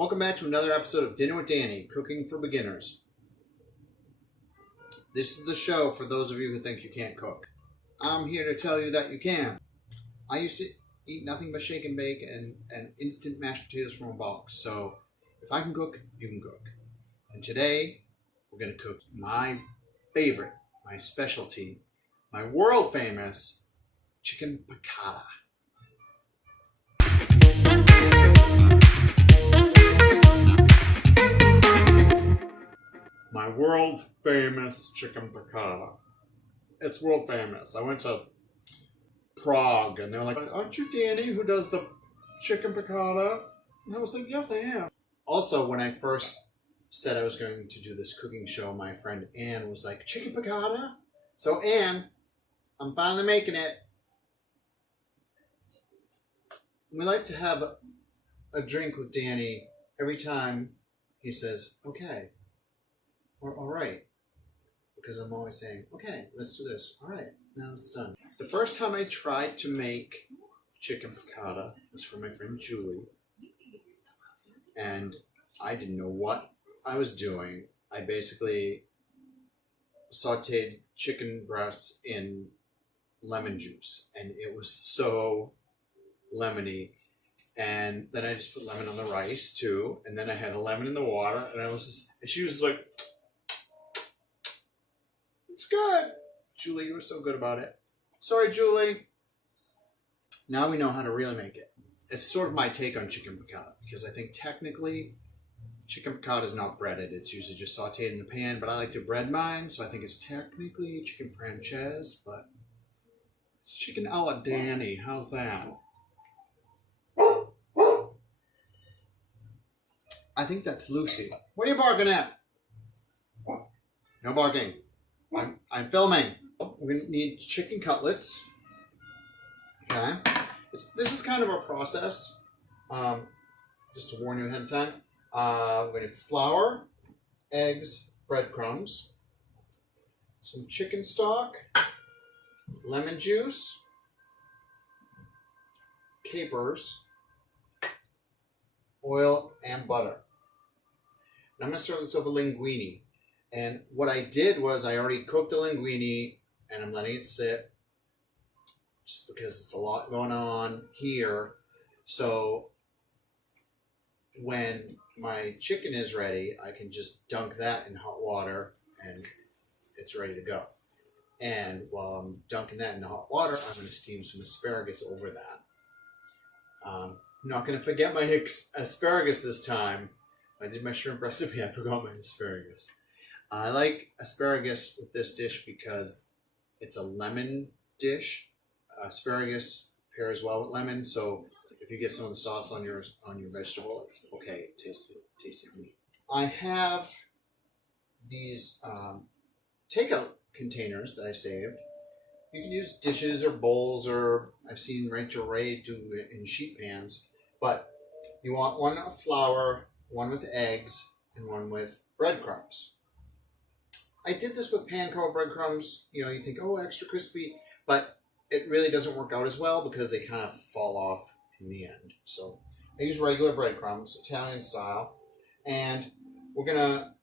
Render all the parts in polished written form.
Welcome back to another episode of Dinner with Danny, Cooking for Beginners. This is the show for those of you who think you can't cook. I'm here to tell you that you can. I used to eat nothing but shake and bake and instant mashed potatoes from a box, so if I can cook, you can cook. And today, we're going to cook my favorite, my specialty, my world famous Chicken Piccata. My world famous Chicken Piccata. It's world famous. I went to Prague and they're like, aren't you Danny who does the Chicken Piccata? And I was like, yes, I am. Also, when I first said I was going to do this cooking show, my friend Ann was like, Chicken Piccata? So Ann, I'm finally making it. We like to have a drink with Danny every time he says, okay. Or, all right, because I'm always saying, okay, let's do this. All right, now it's done. The first time I tried to make Chicken Piccata was for my friend Julie, and I didn't know what I was doing. I basically sauteed chicken breasts in lemon juice, and it was so lemony. And then I just put lemon on the rice too, and then I had a lemon in the water, and she was like, it's good. Julie, you were so good about it. Sorry, Julie. Now we know how to really make it. It's sort of my take on chicken piccata, because I think technically chicken piccata is not breaded. It's usually just sauteed in the pan, but I like to bread mine, so I think it's technically chicken franchise, but it's chicken a la Danny. How's that? I think that's Lucy. What are you barking at? No barking. I'm filming. We're going to need chicken cutlets. Okay. This is kind of a process. Just to warn you ahead of time. We're going to need flour, eggs, breadcrumbs, some chicken stock, lemon juice, capers, oil, and butter. And I'm going to serve this over linguini. And what I did was I already cooked the linguini and I'm letting it sit just because it's a lot going on here. So when my chicken is ready, I can just dunk that in hot water and it's ready to go. And while I'm dunking that in hot water, I'm going to steam some asparagus over that. I'm not going to forget my asparagus this time. I did my shrimp recipe, I forgot my asparagus. I like asparagus with this dish because it's a lemon dish. Asparagus pairs well with lemon, so if you get some of the sauce on your vegetable, it's okay. It tastes yummy. I have these takeout containers that I saved. You can use dishes or bowls, or I've seen Rachel Ray do it in sheet pans. But you want one of flour, one with eggs, and one with breadcrumbs. I did this with panko breadcrumbs. You know, you think, oh, extra crispy, but it really doesn't work out as well because they kind of fall off in the end. So I use regular breadcrumbs, Italian style, and we're gonna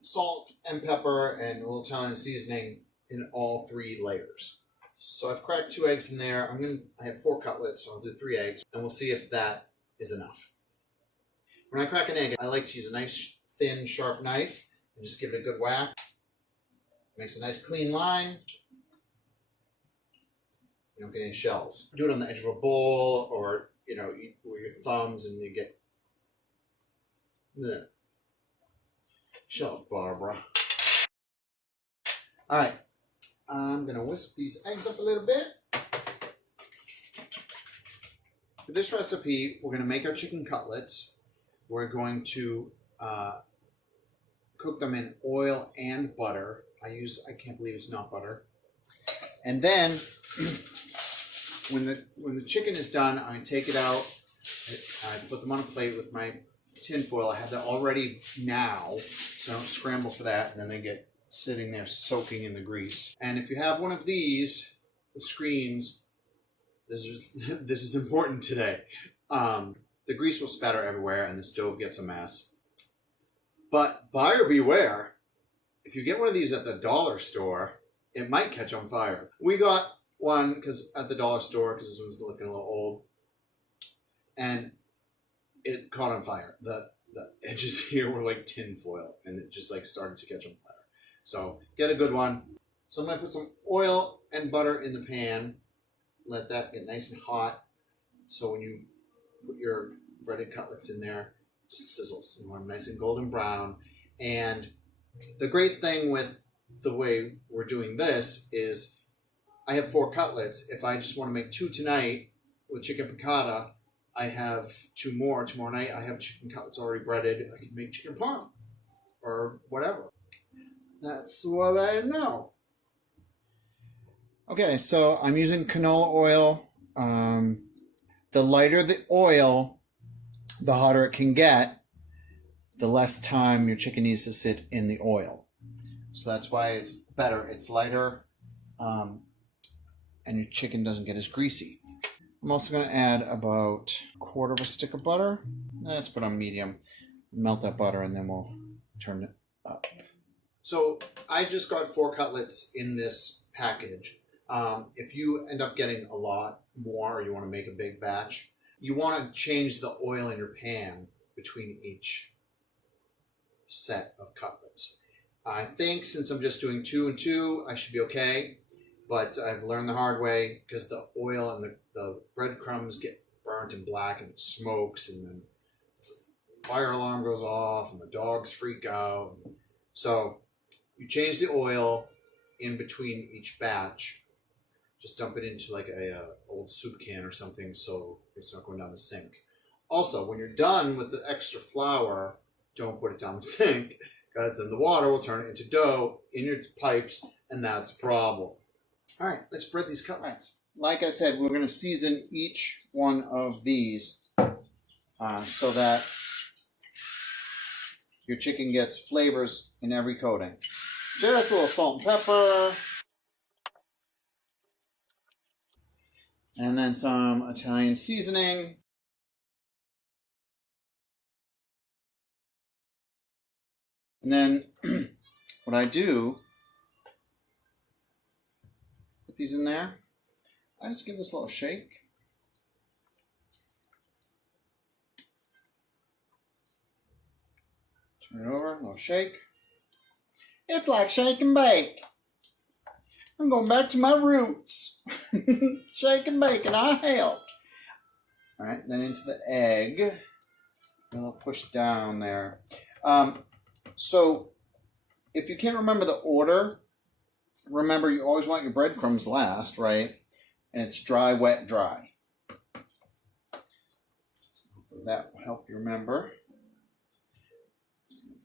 salt and pepper and a little Italian seasoning in all 3 layers. So I've cracked 2 eggs in there. I have 4 cutlets, so I'll do 3 eggs, and we'll see if that is enough. When I crack an egg, I like to use a nice thin, sharp knife and just give it a good whack. Makes a nice clean line. You don't get any shells. Do it on the edge of a bowl, or with your thumbs, and you get the shells, Barbara. All right, I'm gonna whisk these eggs up a little bit. For this recipe, we're gonna make our chicken cutlets. We're going to cook them in oil and butter. I can't believe it's not butter. And then when the chicken is done, I take it out. I put them on a plate with my tin foil. I have that all ready now, so I don't scramble for that. And then they get sitting there soaking in the grease. And if you have one of these, the screens, this is important today. the grease will spatter everywhere and the stove gets a mess. But buyer beware. If you get one of these at the dollar store, it might catch on fire. We got one because at the dollar store because this one's looking a little old, and it caught on fire. The edges here were like tin foil, and it just like started to catch on fire. So get a good one. So I'm gonna put some oil and butter in the pan. Let that get nice and hot. So when you put your breaded cutlets in there, it just sizzles. You want them nice and golden brown. And the great thing with the way we're doing this is I have 4 cutlets. If I just want to make 2 tonight with chicken piccata, I have 2 more tomorrow night. I have chicken cutlets already breaded. I can make chicken parm or whatever. That's what I know. Okay, so I'm using canola oil. The lighter the oil, the hotter it can get, the less time your chicken needs to sit in the oil. So that's why it's better. It's lighter, and your chicken doesn't get as greasy. I'm also going to add about 1/4 of a stick of butter. Let's put on medium. Melt that butter and then we'll turn it up. So I just got 4 cutlets in this package. If you end up getting a lot more or you want to make a big batch, you want to change the oil in your pan between each set of cutlets. I think since I'm just doing 2 and 2, I should be okay. But I've learned the hard way because the oil and the breadcrumbs get burnt and black and it smokes and then the fire alarm goes off and the dogs freak out. So you change the oil in between each batch. Just dump it into like a old soup can or something so it's not going down the sink. Also, when you're done with the extra flour, don't put it down the sink because then the water will turn it into dough in your pipes and that's a problem. All right, let's bread these cutlets. Like I said, we're going to season each one of these so that your chicken gets flavors in every coating. Just a little salt and pepper. And then some Italian seasoning. And then what I do, put these in there. I just give this a little shake. Turn it over, a little shake. It's like shake and bake. I'm going back to my roots. Shake and bake, and I helped. All right, then into the egg. And I'll push down there. So if you can't remember the order, remember you always want your breadcrumbs last, right? And it's dry, wet, dry. So that will help you remember.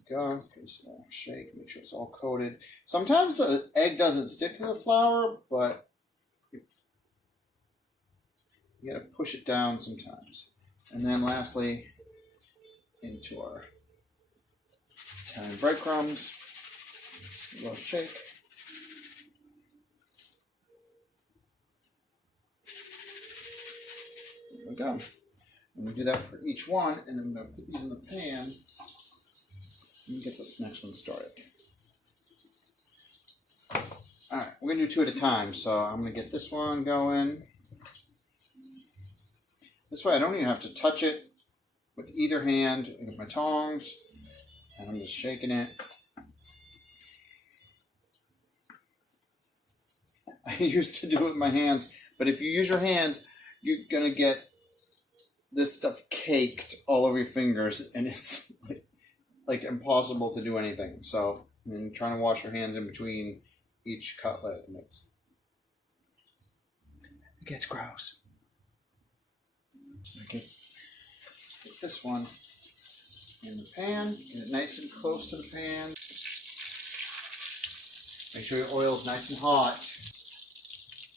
Go. Just shake, make sure it's all coated. Sometimes the egg doesn't stick to the flour, but you gotta push it down sometimes. And then lastly, into our Italian breadcrumbs. Just a little shake. There we go. And we do that for each one, and then I'm gonna put these in the pan. And get this next one started. All right, we're gonna do 2 at a time. So I'm gonna get this one going. This way I don't even have to touch it with either hand with my tongs. And I'm just shaking it. I used to do it with my hands, but if you use your hands, you're gonna get this stuff caked all over your fingers, and it's like impossible to do anything. So, and then trying to wash your hands in between each cutlet, and it gets gross. Get this one in the pan, get it nice and close to the pan. Make sure your oil's nice and hot.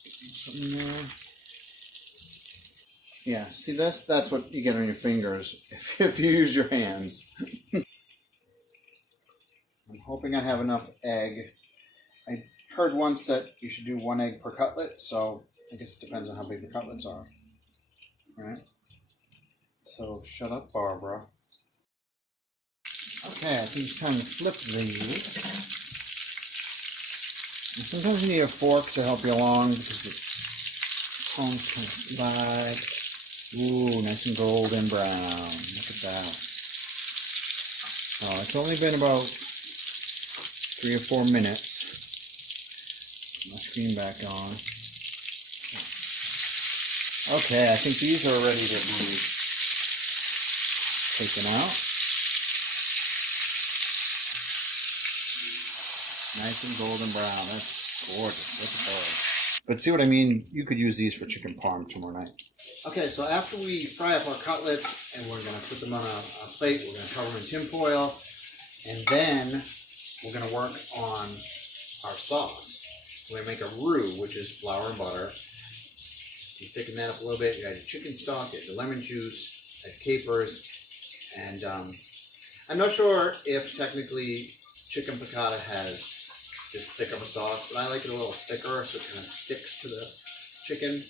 Something there. Yeah, see this? That's what you get on your fingers if you use your hands. I'm hoping I have enough egg. I heard once that you should do 1 egg per cutlet, so I guess it depends on how big the cutlets are. All right. So shut up, Barbara. Okay, I think it's time to flip these. And sometimes you need a fork to help you along because the cones kind of slide. Ooh, nice and golden brown. Look at that. Oh, it's only been about 3 or 4 minutes. Put my screen back on. Okay, I think these are ready to be taken out. Nice and golden brown. That's gorgeous. Look at those. But see what I mean? You could use these for chicken parm tomorrow night. Okay, so after we fry up our cutlets, and we're going to put them on a plate, we're going to cover them in tin foil, and then we're going to work on our sauce. We're going to make a roux, which is flour and butter. You thicken that up a little bit. You add your chicken stock, you add your lemon juice, add capers, and I'm not sure if technically Chicken Piccata has this thick of a sauce, but I like it a little thicker so it kind of sticks to the chicken.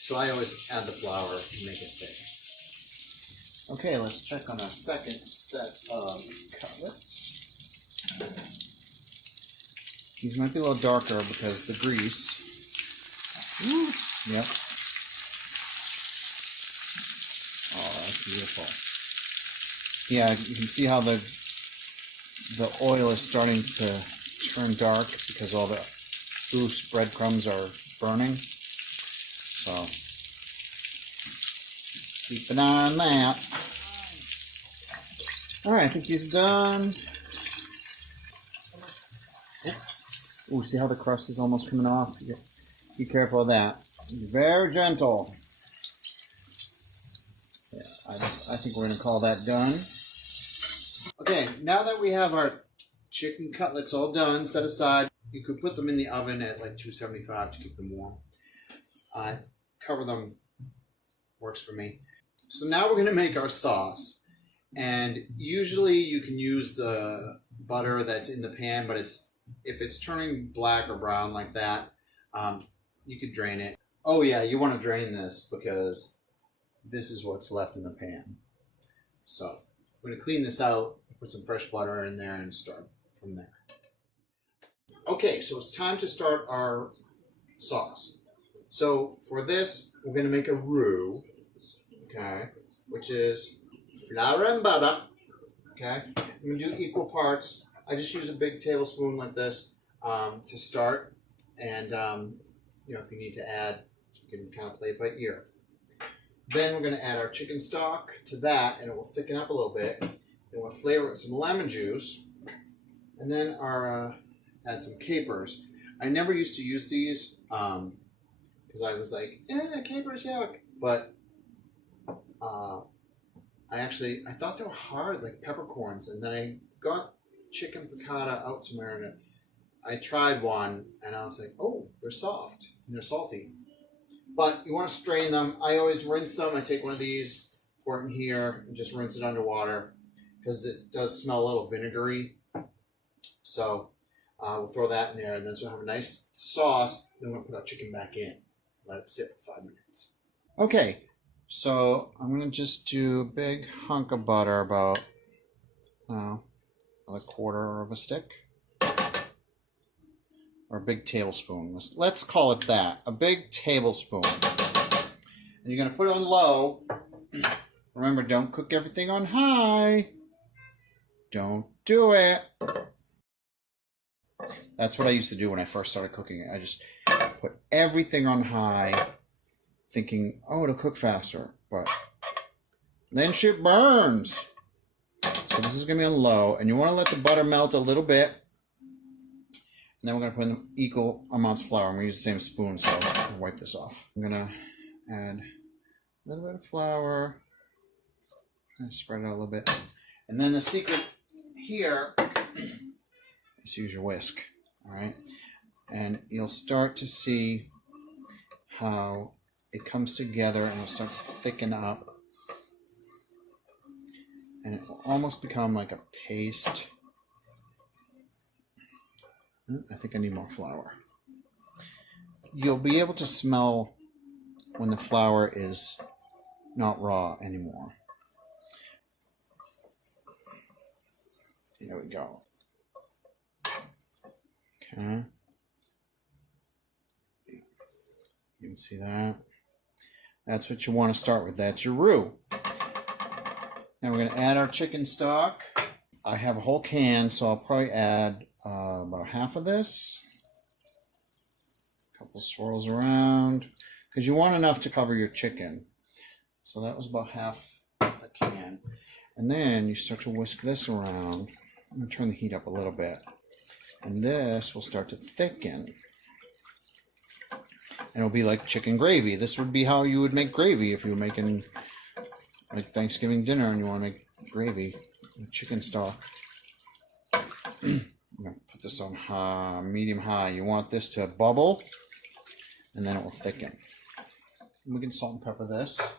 So I always add the flour to make it thick. Okay, let's check on our second set of cutlets. These might be a little darker because the grease. Woo. Yep. Oh, that's beautiful. Yeah, you can see how the oil is starting to turn dark because all the loose breadcrumbs are burning. So keep an eye on that. All right, I think he's done. Ooh, see how the crust is almost coming off? Be careful of that. Be very gentle. Yeah, I think we're going to call that done. Okay, now that we have our chicken cutlets all done, set aside, you could put them in the oven at like 275 to keep them warm. Cover them, works for me. So now we're going to make our sauce. And usually you can use the butter that's in the pan, but if it's turning black or brown like that, you could drain it. Oh yeah, you want to drain this because this is what's left in the pan. So I'm going to clean this out, put some fresh butter in there, and start from there. Okay, so it's time to start our sauce. So for this, we're going to make a roux, okay, which is flour and butter, okay. I'm going to do equal parts. I just use a big tablespoon like this to start, and you know, if you need to add, you can kind of play it by ear. Then we're going to add our chicken stock to that, and it will thicken up a little bit. Then we'll flavor it with some lemon juice, and then add some capers. I never used to use these because I was like, capers, yuck. But I thought they were hard, like peppercorns, and then I got Chicken Piccata out somewhere, and I tried one, and I was like, oh, they're soft and they're salty. But you want to strain them. I always rinse them. I take one of these, pour it in here, and just rinse it underwater because it does smell a little vinegary. So we'll throw that in there, and then so we'll have a nice sauce. Then we'll put our chicken back in. Let it sit for 5 minutes. Okay, so I'm going to just do a big hunk of butter, about a quarter of a stick. Or a big tablespoon. Let's call it that. A big tablespoon. And you're going to put it on low. Remember, don't cook everything on high. Don't do it. That's what I used to do when I first started cooking it. I just put everything on high, thinking, oh, it'll cook faster. But then shit burns. So this is going to be on low. And you want to let the butter melt a little bit. And then we're going to put in equal amounts of flour. I'm going to use the same spoon, so I'll wipe this off. I'm going to add a little bit of flour. Try to spread it out a little bit. And then the secret here is use your whisk. All right? And you'll start to see how it comes together and it'll start to thicken up. And it will almost become like a paste. I think I need more flour. You'll be able to smell when the flour is not raw anymore. There we go. Okay. You can see that. That's what you want to start with. That's your roux. Now we're going to add our chicken stock. I have a whole can, so I'll probably add about half of this. A couple swirls around, because you want enough to cover your chicken. So that was about half a can. And then you start to whisk this around. I'm going to turn the heat up a little bit. And this will start to thicken. And it'll be like chicken gravy. This would be how you would make gravy if you were making like Thanksgiving dinner and you want to make gravy, chicken stock. I'm going to put this on high, medium high. You want this to bubble and then it will thicken. We can salt and pepper this.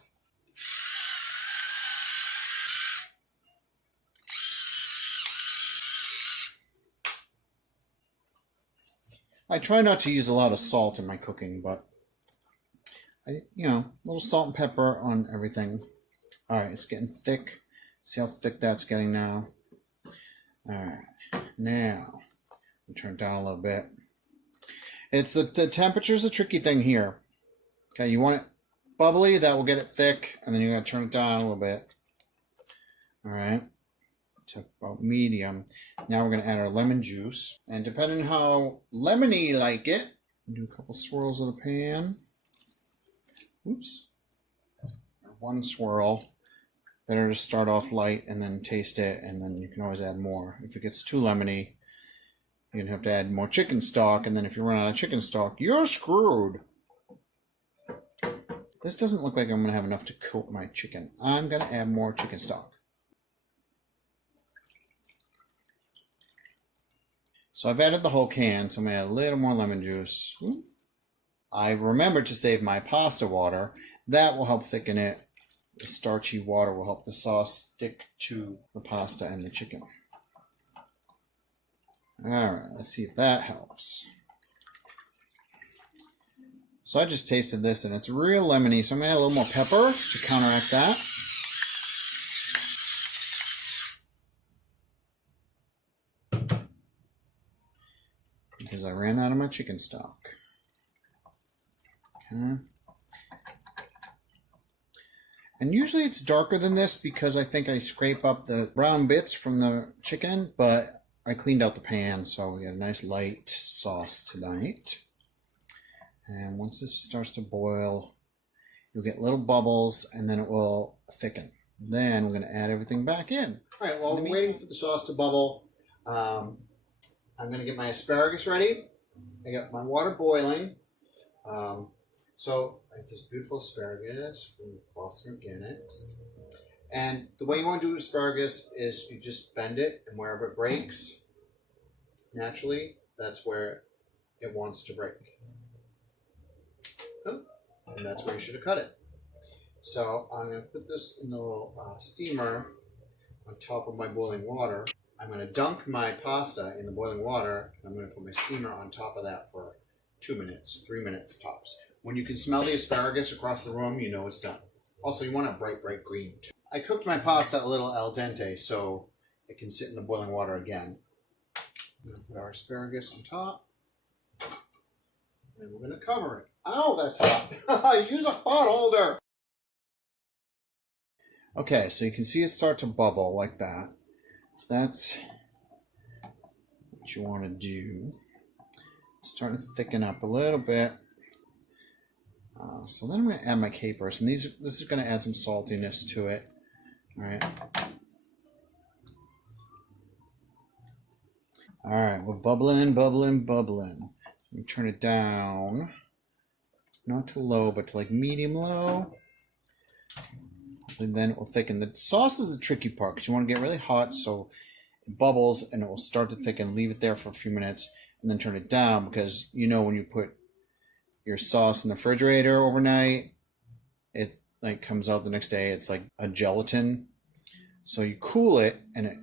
I try not to use a lot of salt in my cooking, but a little salt and pepper on everything. All right, it's getting thick. See how thick that's getting now? All right, now we turn it down a little bit. It's the temperature's a tricky thing here. Okay, you want it bubbly, that will get it thick, and then you gotta turn it down a little bit. All right. To about medium. Now we're going to add our lemon juice, and depending on how lemony you like it, do a couple swirls of the pan. Oops. One swirl. Better to start off light and then taste it, and then you can always add more. If it gets too lemony, you're going to have to add more chicken stock, and then if you run out of chicken stock, you're screwed. This doesn't look like I'm going to have enough to coat my chicken. I'm going to add more chicken stock. So I've added the whole can, so I'm going to add a little more lemon juice. I remembered to save my pasta water. That will help thicken it. The starchy water will help the sauce stick to the pasta and the chicken. Alright, let's see if that helps. So I just tasted this and it's real lemony, so I'm going to add a little more pepper to counteract that. Because I ran out of my chicken stock. Okay. And usually it's darker than this because I think I scrape up the brown bits from the chicken, but I cleaned out the pan, so we got a nice light sauce tonight. And once this starts to boil, you'll get little bubbles and then it will thicken. Then we're going to add everything back in. All right, while we're waiting for the sauce to bubble, I'm going to get my asparagus ready. I got my water boiling. So I have this beautiful asparagus from Boston Organics. And the way you want to do asparagus is you just bend it, and wherever it breaks, naturally, that's where it wants to break. And that's where you should have cut it. So I'm going to put this in a little steamer on top of my boiling water. I'm going to dunk my pasta in the boiling water, and I'm going to put my steamer on top of that for 2 minutes, 3 minutes tops. When you can smell the asparagus across the room, you know it's done. Also, you want a bright, bright green too. I cooked my pasta a little al dente so it can sit in the boiling water again. I'm going to put our asparagus on top, and we're going to cover it. Ow, that's hot. Use a pot holder. Okay, so you can see it start to bubble like that. So that's what you want to do. Starting to thicken up a little bit. So then I'm going to add my capers, and this is going to add some saltiness to it. All right. All right, we're bubbling, bubbling, bubbling. Let me turn it down. Not too low, but to like medium low. And then it will thicken. The sauce is the tricky part because you want to get really hot so it bubbles and it will start to thicken. Leave it there for a few minutes and then turn it down because you know when you put your sauce in the refrigerator overnight, it like comes out the next day. It's like a gelatin. So you cool it and it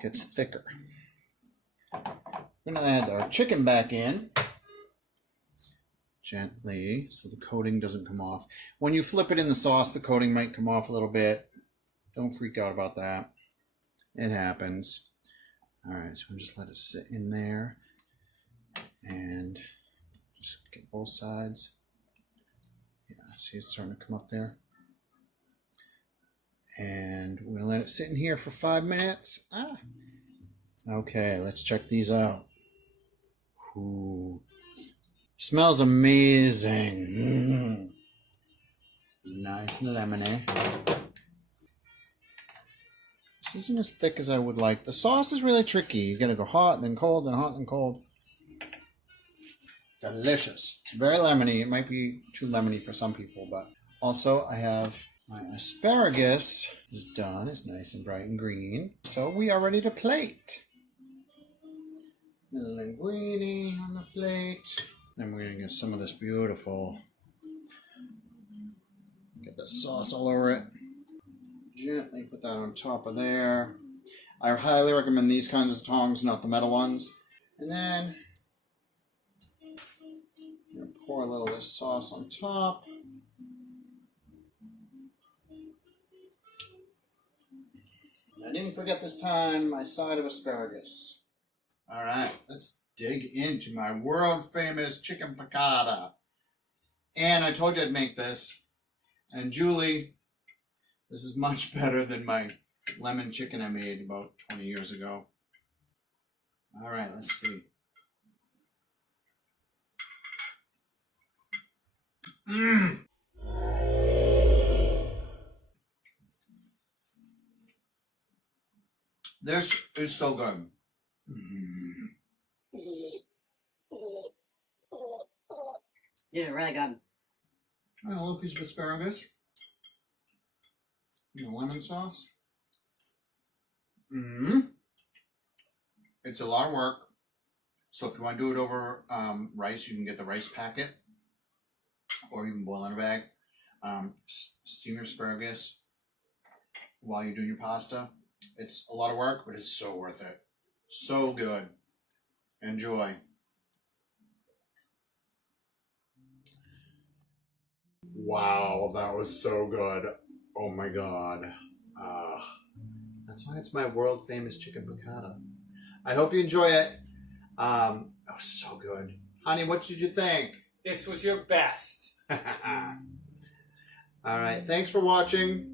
gets thicker. We're going to add our chicken back in. gently so the coating doesn't come off. When you flip it in the sauce, the coating might come off a little bit. Don't freak out about that. It happens. All right, so we'll just let it sit in there and just get both sides. Yeah, see it's starting to come up there. And we're gonna let it sit in here for 5 minutes. Okay, let's check these out. Ooh. Smells amazing. Nice and lemony. This isn't as thick as I would like. The sauce is really tricky. You gotta go hot, then cold, then hot, then cold. Delicious. Very lemony. It might be too lemony for some people, but also I have my asparagus is done. It's nice and bright and green. So we are ready to plate. The linguini on the plate. Then we're gonna get some of this beautiful. Get the sauce all over it. Gently put that on top of there. I highly recommend these kinds of tongs, not the metal ones. And then I'm gonna pour a little of this sauce on top. And I didn't forget this time my side of asparagus. All right, let's dig into my world famous chicken piccata. And I told you I'd make this. And Julie, this is much better than my lemon chicken I made about 20 years ago. All right, let's see. This is so good. These are really good. A little piece of asparagus. And the lemon sauce. It's a lot of work. So if you want to do it over rice, you can get the rice packet. Or you can boil in a bag. Steam your asparagus while you're doing your pasta. It's a lot of work, but it's so worth it. So good. Enjoy. Wow, that was so good. Oh my god. That's why it's my world famous chicken piccata. I hope you enjoy it. It was so good. Honey, what did you think? This was your best. All right. Thanks for watching.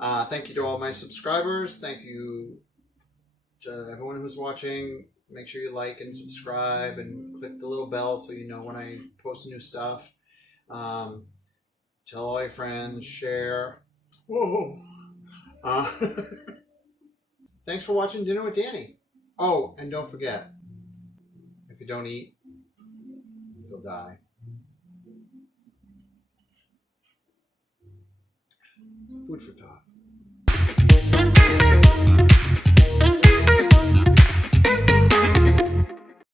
Thank you to all my subscribers. Thank you to everyone who's watching. Make sure you like and subscribe and click the little bell so you know when I post new stuff. Tell all your friends. Share. Whoa. Thanks for watching Dinner with Danny. Oh, and don't forget, if you don't eat, you'll die. Food for thought.